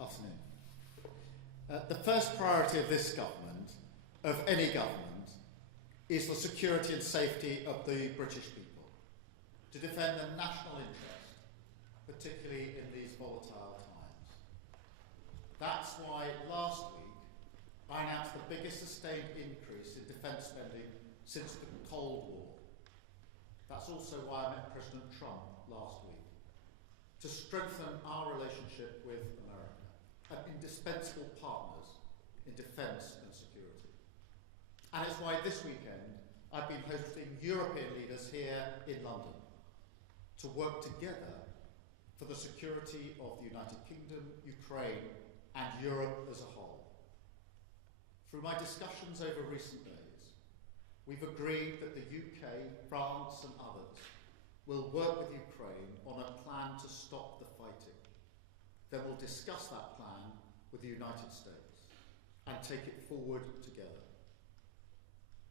Afternoon. The first priority of this government, of any government, is the security and safety of the British people, to defend the national interest, particularly in these volatile times. That's why last week I announced the biggest sustained increase in defence spending since the Cold War. That's also why I met President Trump last week, to strengthen our relationship with America, and indispensable partners in defence and security. And it's why this weekend I've been hosting European leaders here in London to work together for the security of the United Kingdom, Ukraine, and Europe as a whole. Through my discussions over recent days, we've agreed that the UK, France, and others will work with Ukraine on a plan to stop the fighting. Then we'll discuss that plan with the United States and take it forward together.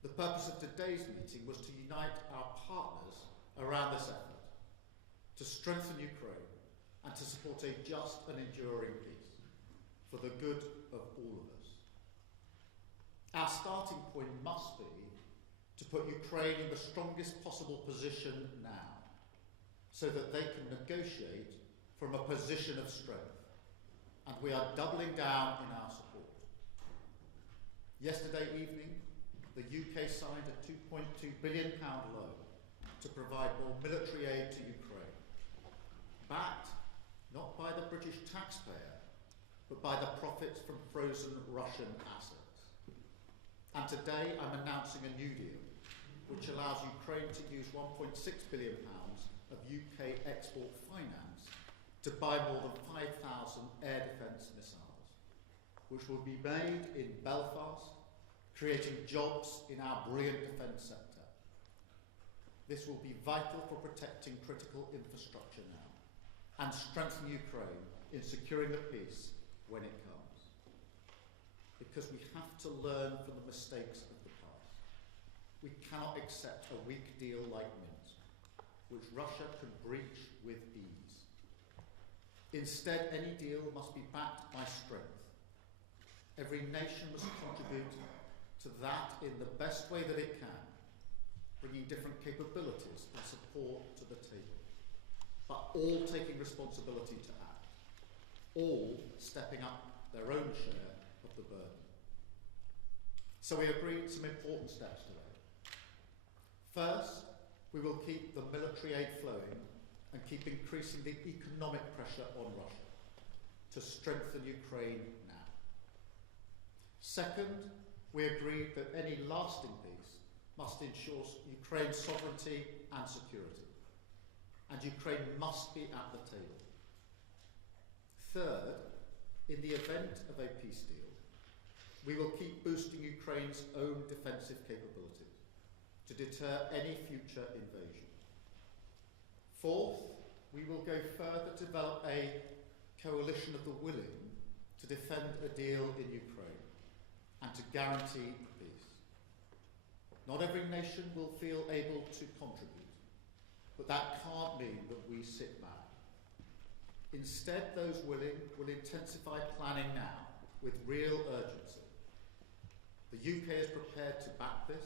The purpose of today's meeting was to unite our partners around this effort, to strengthen Ukraine and to support a just and enduring peace for the good of all of us. Our starting point must be to put Ukraine in the strongest possible position now, so that they can negotiate from a position of strength, and we are doubling down in our support. Yesterday evening, the UK signed a £2.2 billion loan to provide more military aid to Ukraine, backed not by the British taxpayer, but by the profits from frozen Russian assets. And today I'm announcing a new deal, which allows Ukraine to use £1.6 billion of UK export finance to buy more than 5,000 air defence missiles, which will be made in Belfast, creating jobs in our brilliant defence sector. This will be vital for protecting critical infrastructure now and strengthen Ukraine in securing the peace when it comes. Because we have to learn from the mistakes of the past. We cannot accept a weak deal like Minsk, which Russia can breach with ease. Instead, any deal must be backed by strength. Every nation must contribute to that in the best way that it can, bringing different capabilities and support to the table, but all taking responsibility to act, all stepping up their own share of the burden. So we agreed some important steps today. First, we will keep the military aid flowing and keep increasing the economic pressure on Russia to strengthen Ukraine now. Second, we agreed that any lasting peace must ensure Ukraine's sovereignty and security, and Ukraine must be at the table. Third, in the event of a peace deal, we will keep boosting Ukraine's own defensive capabilities to deter any future invasion. Fourth, we will go further to develop a coalition of the willing to defend a deal in Ukraine and to guarantee peace. Not every nation will feel able to contribute, but that can't mean that we sit back. Instead, those willing will intensify planning now with real urgency. The UK is prepared to back this,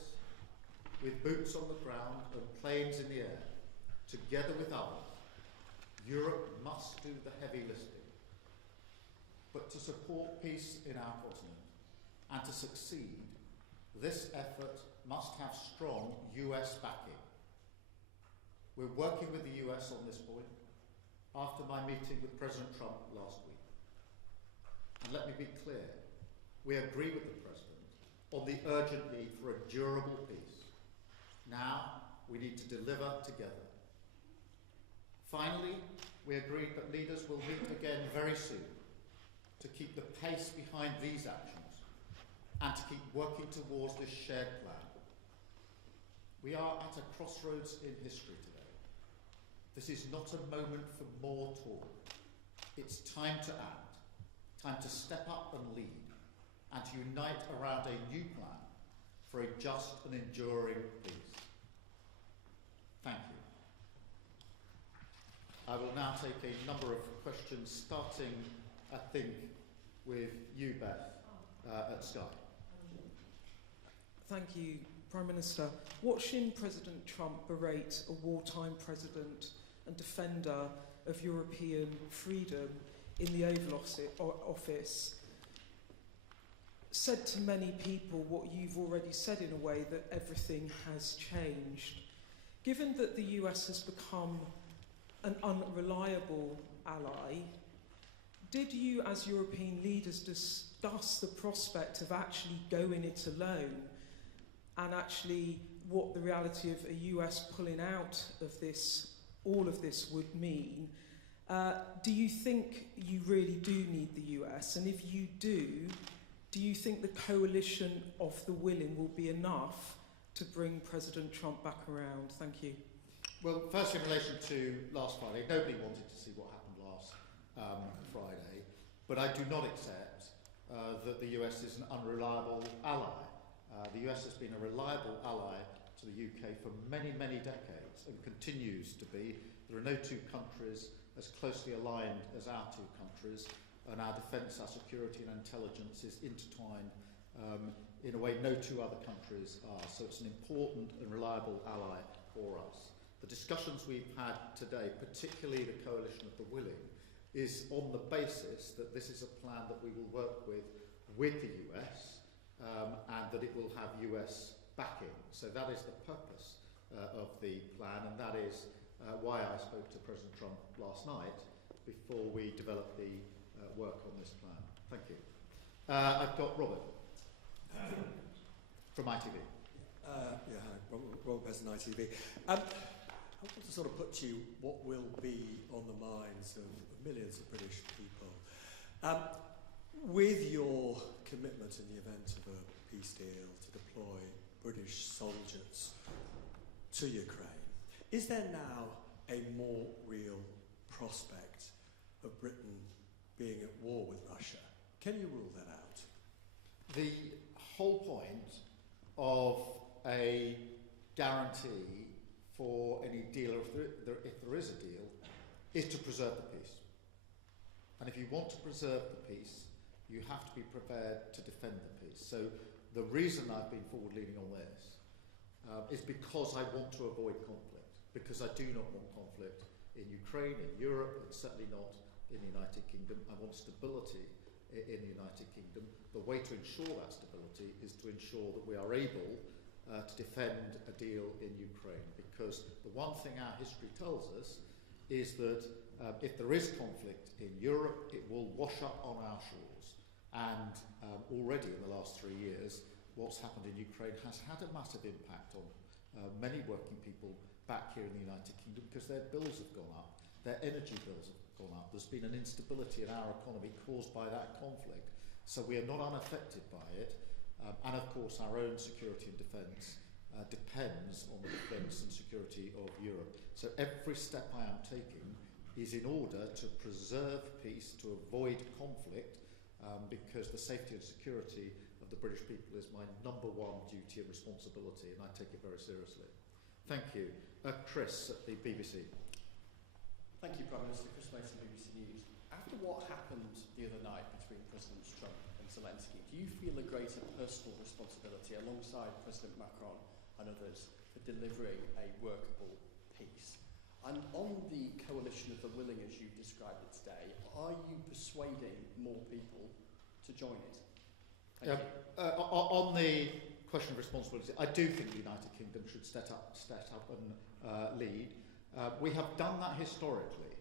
with boots on the ground and planes in the air. Together with others, Europe must do the heavy lifting. But to support peace in our continent and to succeed, this effort must have strong US backing. We're working with the US on this point after my meeting with President Trump last week. And let me be clear, we agree with the President on the urgent need for a durable peace. Now, we need to deliver together. Finally, we agreed that leaders will meet again very soon to keep the pace behind these actions and to keep working towards this shared plan. We are at a crossroads in history today. This is not a moment for more talk. It's time to act, time to step up and lead, and to unite around a new plan for a just and enduring peace. Thank you. I will now take a number of questions, starting I think, with you, Beth, at Sky. Thank you, Prime Minister. Watching President Trump berate a wartime president and defender of European freedom in the Oval Office said to many people what you've already said in a way, that everything has changed. Given that the US has become an unreliable ally, did you as European leaders discuss the prospect of actually going it alone, and actually what the reality of a US pulling out of this, all of this would mean? Do you think you really do need the US? And if you do you think the coalition of the willing will be enough to bring President Trump back around? Thank you. Well, first in relation to last Friday, nobody wanted to see what happened last Friday, but I do not accept that the US is an unreliable ally. The US has been a reliable ally to the UK for many, many decades and continues to be. There are no two countries as closely aligned as our two countries, and our defence, our security and intelligence is intertwined in a way no two other countries are. So it's an important and reliable ally for us. The discussions we've had today, particularly the coalition of the willing, is on the basis that this is a plan that we will work with the US and that it will have US backing. So that is the purpose of the plan, and that is why I spoke to President Trump last night before we developed the work on this plan. Thank you. I've got Robert from ITV. Hi, Robert Besson, ITV. I want to sort of put to you what will be on the minds of millions of British people. With your commitment in the event of a peace deal to deploy British soldiers to Ukraine, is there now a more real prospect of Britain being at war with Russia? Can you rule that out? The whole point of a guarantee for any deal, or if there is a deal, is to preserve the peace. And if you want to preserve the peace, you have to be prepared to defend the peace. So the reason I've been forward-leaning on this is because I want to avoid conflict, because I do not want conflict in Ukraine, in Europe, and certainly not in the United Kingdom. I want stability in the United Kingdom. The way to ensure that stability is to ensure that we are able to defend a deal in Ukraine, because the one thing our history tells us is that if there is conflict in Europe, it will wash up on our shores. And already in the last 3 years, what's happened in Ukraine has had a massive impact on many working people back here in the United Kingdom, because their bills have gone up, their energy bills have gone up. There's been an instability in our economy caused by that conflict. So we are not unaffected by it. And of course, our own security and defence depends on the defence and security of Europe. So every step I am taking is in order to preserve peace, to avoid conflict, because the safety and security of the British people is my number one duty and responsibility, and I take it very seriously. Thank you. Chris at the BBC. Thank you, Prime Minister. Chris Mason, BBC News. After what happened the other night between Presidents Trump and Zelensky, do you feel a greater personal responsibility alongside President Macron and others for delivering a workable peace? And on the coalition of the willing, as you've described it today, are you persuading more people to join it? Thank you. On the question of responsibility, I do think the United Kingdom should step up and lead. We have done that historically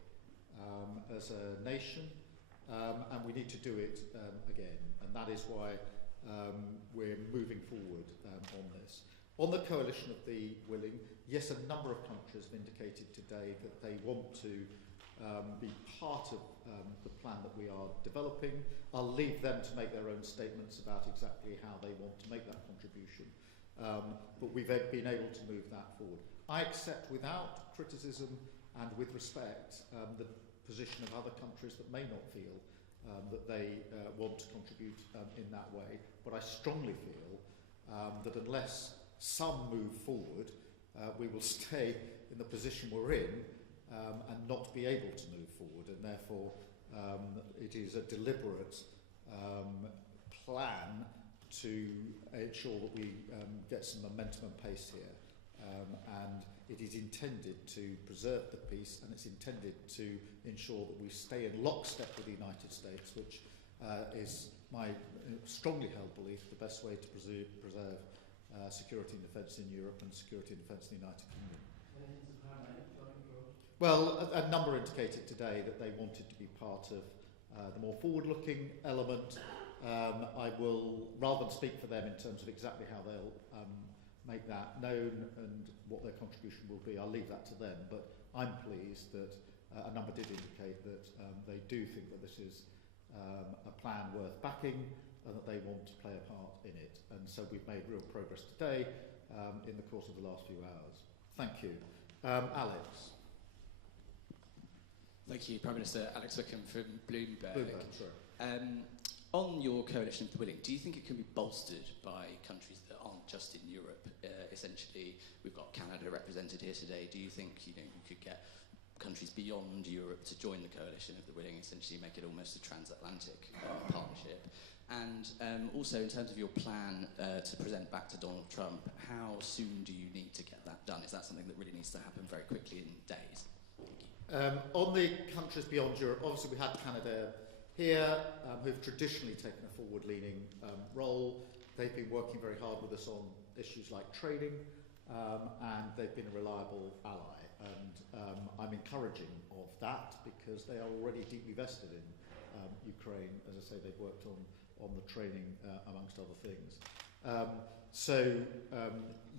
as a nation, and we need to do it again. And that is why we're moving forward on this. On the coalition of the willing, yes, a number of countries have indicated today that they want to be part of the plan that we are developing. I'll leave them to make their own statements about exactly how they want to make that contribution. But we've been able to move that forward. I accept without criticism and with respect the position of other countries that may not feel that they want to contribute in that way. But I strongly feel that unless some move forward, we will stay in the position we're in and not be able to move forward. And therefore, it is a deliberate plan to ensure that we get some momentum and pace here. And it is intended to preserve the peace, and it's intended to ensure that we stay in lockstep with the United States, which is my strongly held belief the best way to preserve security and defence in Europe and security and defence in the United Kingdom. Well, a number indicated today that they wanted to be part of the more forward-looking element. I will, rather than speak for them in terms of exactly how they'll make that known and what their contribution will be, I'll leave that to them. But I'm pleased that a number did indicate that they do think that this is a plan worth backing and that they want to play a part in it. And so we've made real progress today in the course of the last few hours. Thank you. Alex. Thank you, Prime Minister. Alex Wickham from Bloomberg. Sorry. On your coalition of the willing, do you think it can be bolstered by countries that aren't just in Europe? Essentially, we've got Canada represented here today. Do you think you could get countries beyond Europe to join the coalition of the willing, essentially make it almost a transatlantic partnership? And also, in terms of your plan to present back to Donald Trump, how soon do you need to get that done? Is that something that really needs to happen very quickly in days? On the countries beyond Europe, obviously we had Canada here, who've traditionally taken a forward-leaning role. They've been working very hard with us on issues like trading, and they've been a reliable ally. And I'm encouraging of that because they are already deeply vested in Ukraine. As I say, they've worked on the training, amongst other things.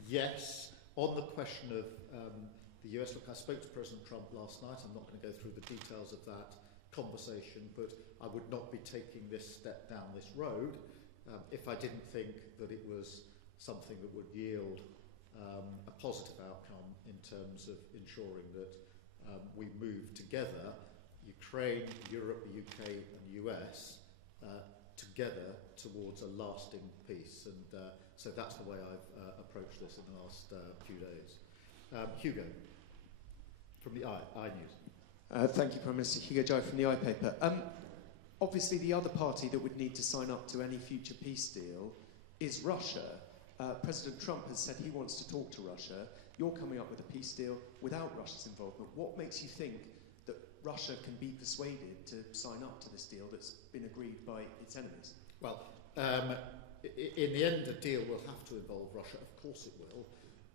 Yes, on the question of the US, look, I spoke to President Trump last night. I'm not going to go through the details of that conversation, but I would not be taking this step down this road if I didn't think that it was something that would yield a positive outcome in terms of ensuring that we move together, Ukraine, Europe, the UK and US, together towards a lasting peace. And so that's the way I've approached this in the last few days. Hugo, from the iNews. Thank you, Prime Minister. Hugo Jai from the iPaper. Obviously, the other party that would need to sign up to any future peace deal is Russia. President Trump has said he wants to talk to Russia. You're coming up with a peace deal without Russia's involvement. What makes you think that Russia can be persuaded to sign up to this deal that's been agreed by its enemies? Well, in the end, a deal will have to involve Russia. Of course it will.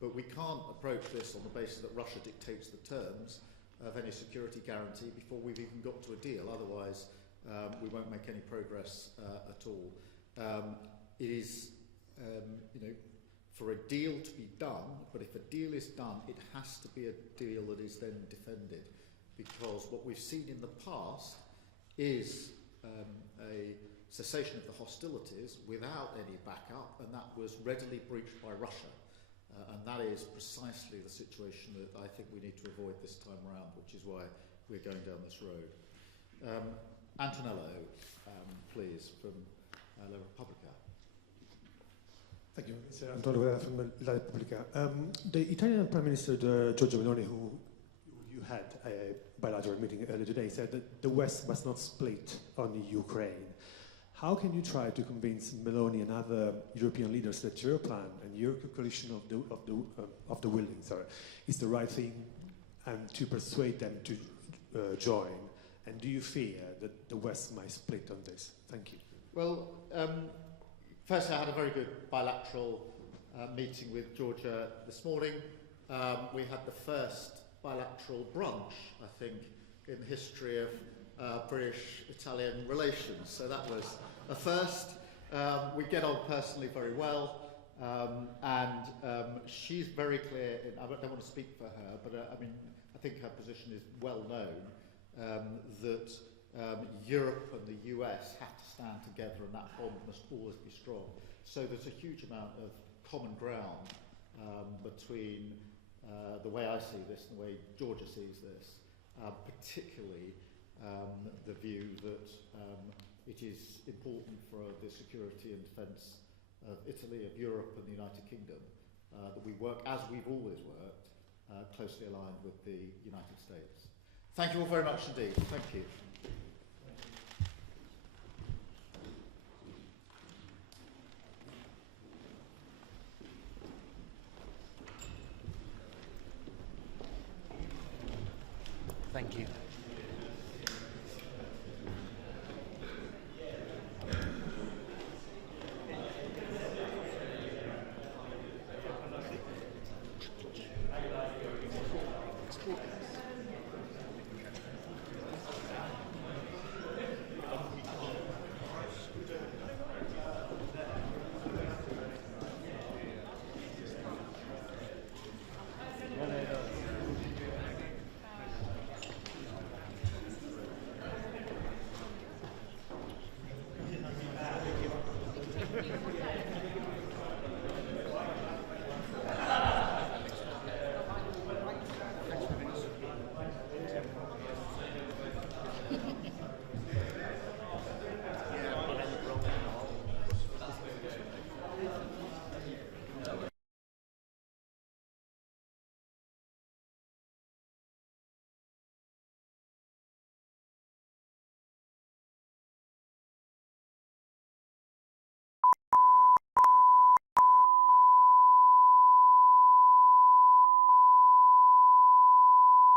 But we can't approach this on the basis that Russia dictates the terms of any security guarantee before we've even got to a deal. Otherwise, we won't make any progress at all. It is, for a deal to be done, but if a deal is done, it has to be a deal that is then defended. Because what we've seen in the past is a cessation of the hostilities without any backup, and that was readily breached by Russia. And that is precisely the situation that I think we need to avoid this time around, which is why we're going down this road. Antonello, please, from La Repubblica. Thank you. It's Antonello from La Repubblica. The Italian Prime Minister, Giorgia Meloni, who you had a bilateral meeting earlier today, said that the West must not split on Ukraine. How can you try to convince Meloni and other European leaders that your plan and your coalition of the willing, is the right thing, and to persuade them to join? And do you fear that the West might split on this? Thank you. Well, first I had a very good bilateral meeting with Georgia this morning. We had the first bilateral brunch, I think, in the history of British-Italian relations. So that was a first. We get on personally very well, and she's very clear. I don't want to speak for her, but I think her position is well known, that Europe and the US have to stand together, and that bond must always be strong. So there's a huge amount of common ground between the way I see this and the way Georgia sees this, particularly the view that it is important for the security and defence of Italy, of Europe and the United Kingdom that we work, as we've always worked, closely aligned with the United States. Thank you all very much indeed. Thank you. Thank you.